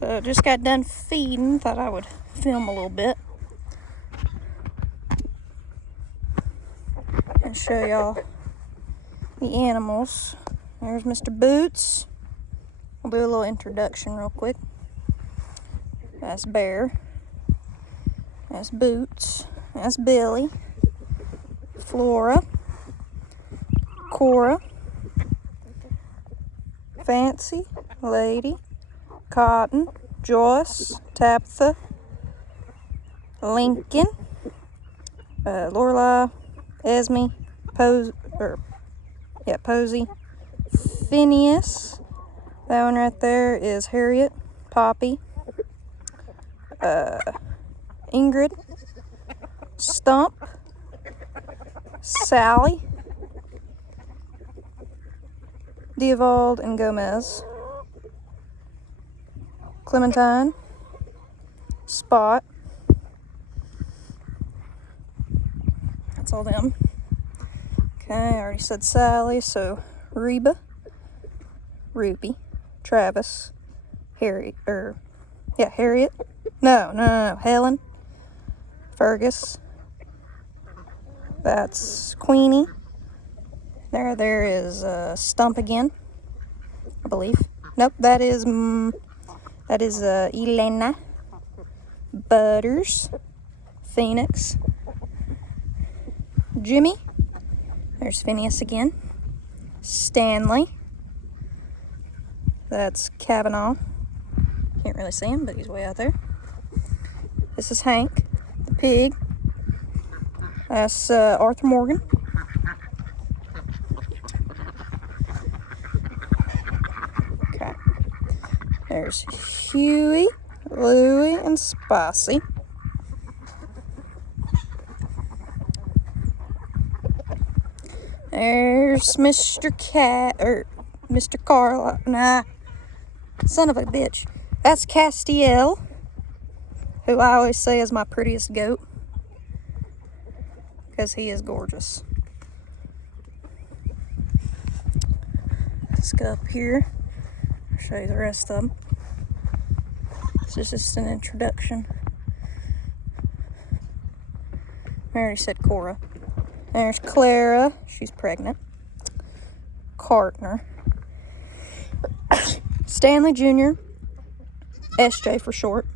So just got done feeding, thought I would film a little bit and show y'all the animals. There's Mr. Boots. I'll do a little introduction real quick. That's Bear. That's Boots. That's Billy. Flora. Cora. Fancy. Lady. Cotton. Joyce. Tabitha. Lincoln. Lorelai. Esme. Posey. Phineas. That one right there is Harriet. Poppy. Ingrid. Stump. Sally. Diavold and Gomez. Clementine. Spot. That's all them. Okay, I already said Sally, so Reba. Ruby. Travis. Harriet. No. Helen. Fergus. That's Queenie. There is Stump again, I believe. Nope, that is Elena. Butters. Phoenix. Jimmy. There's Phineas again. Stanley. That's Kavanaugh. Can't really see him, but he's way out there. This is Hank, the pig. That's Arthur Morgan. Okay. There's Huey, Louie, and Spicy. There's Mr. Carl. Nah, son of a bitch. That's Castiel, who I always say is my prettiest goat, because he is gorgeous. Let's go up here. I'll show you the rest of them. This is just an introduction. I already said Cora. There's Clara. She's pregnant. Cartner. Stanley Jr. SJ for short.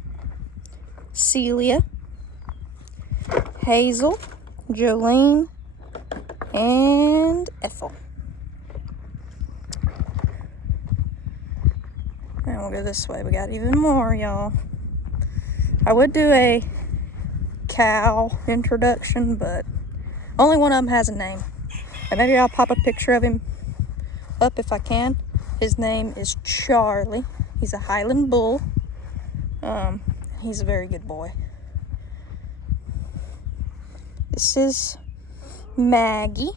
Celia. Hazel. Jolene. And Ethel. Now we'll go this way. We got even more, y'all. I would do a cow introduction, but only one of them has a name. And maybe I'll pop a picture of him up if I can. His name is Charlie. He's a Highland bull. He's a very good boy. This is Maggie.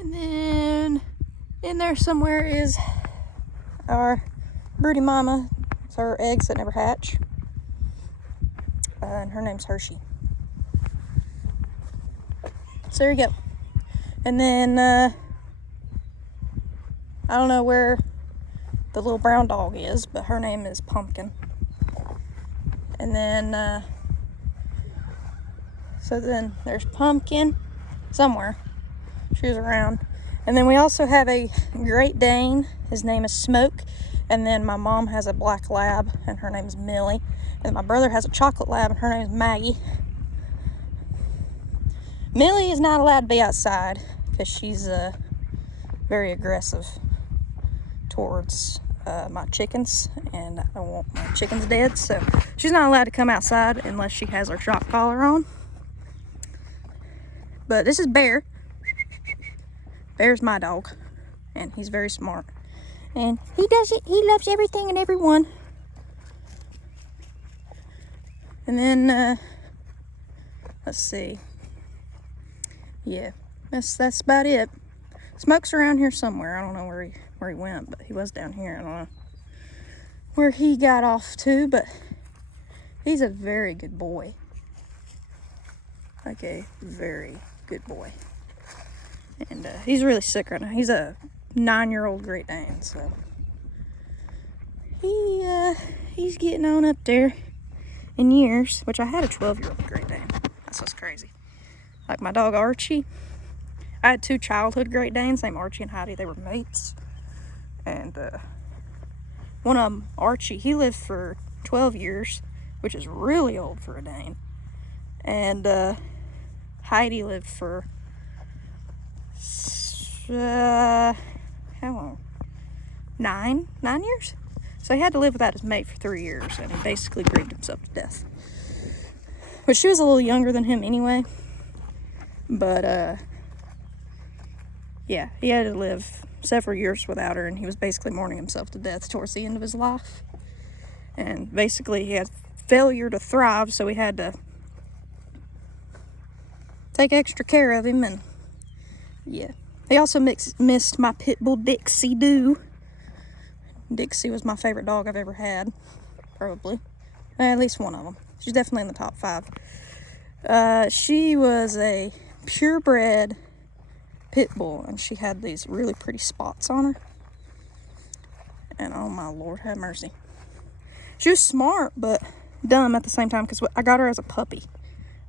And then in there somewhere is our broody mama. It's her eggs that never hatch. And her name's Hershey. So there you go. And then, I don't know where the little brown dog is, but her name is Pumpkin. And then, so then there's Pumpkin somewhere. She's around. And then we also have a Great Dane. His name is Smoke. And then my mom has a black lab, and her name is Millie. And my brother has a chocolate lab, and her name is Maggie. Millie is not allowed to be outside because she's very aggressive towards my chickens, and I don't want my chickens dead, so she's not allowed to come outside unless she has her shock collar on. But this is Bear. Bear's my dog, and he's very smart, and he loves everything and everyone. And then let's see. Yeah, that's about it. Smoke's around here somewhere. I don't know where he went, but he was down here. I don't know where he got off to, but he's a very good boy. Like a very good boy. And he's really sick right now. He's a 9-year-old Great Dane, so he's getting on up there in years. Which I had a 12-year-old Great Dane. That's what's crazy. Like my dog Archie. I had 2 childhood Great Danes named Archie and Heidi. They were mates. And one of them, Archie, he lived for 12 years, which is really old for a Dane. And Heidi lived for how long? 9 years. So he had to live without his mate for 3 years, and he basically grieved himself to death. But she was a little younger than him anyway. But yeah, he had to live several years without her, and he was basically mourning himself to death towards the end of his life. And basically he had failure to thrive, so we had to take extra care of him. And yeah, he also missed my pit bull Dixie Doo. Dixie was my favorite dog I've ever had, probably. At least one of them. She's definitely in the top 5. She was a purebred pit bull, and she had these really pretty spots on her. And oh my Lord, have mercy. She was smart, but dumb at the same time, because I got her as a puppy.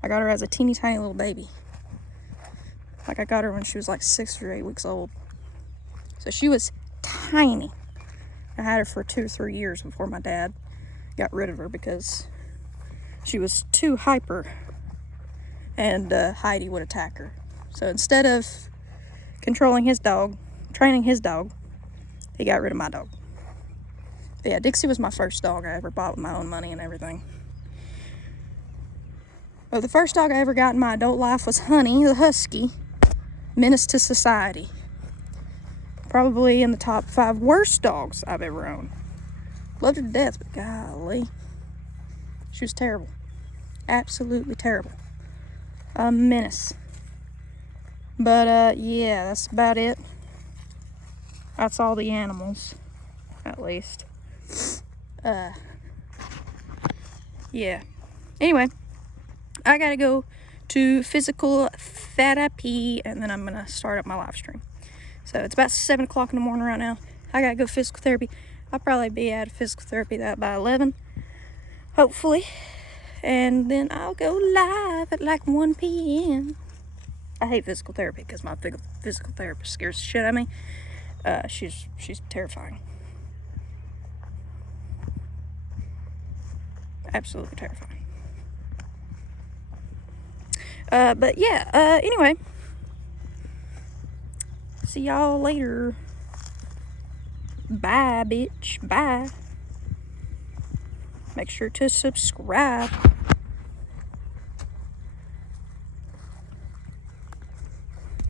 I got her as a teeny tiny little baby. Like, I got her when she was like 6 or 8 weeks old. So she was tiny. I had her for 2 or 3 years before my dad got rid of her because she was too hyper, and Heidi would attack her. So instead of controlling his dog, training his dog, he got rid of my dog. But yeah, Dixie was my first dog I ever bought with my own money and everything. Well, the first dog I ever got in my adult life was Honey, the Husky. Menace to society. Probably in the top 5 worst dogs I've ever owned. Loved her to death, but golly. She was terrible. Absolutely terrible. A menace. But, yeah, that's about it. That's all the animals, at least. Yeah. Anyway, I gotta go to physical therapy, and then I'm gonna start up my live stream. So it's about 7 o'clock in the morning right now. I gotta go physical therapy. I'll probably be out of physical therapy by 11, hopefully. And then I'll go live at like 1 p.m. I hate physical therapy because my physical therapist scares the shit out of me. She's terrifying. Absolutely terrifying. But yeah, anyway. See y'all later. Bye, bitch. Bye. Make sure to subscribe.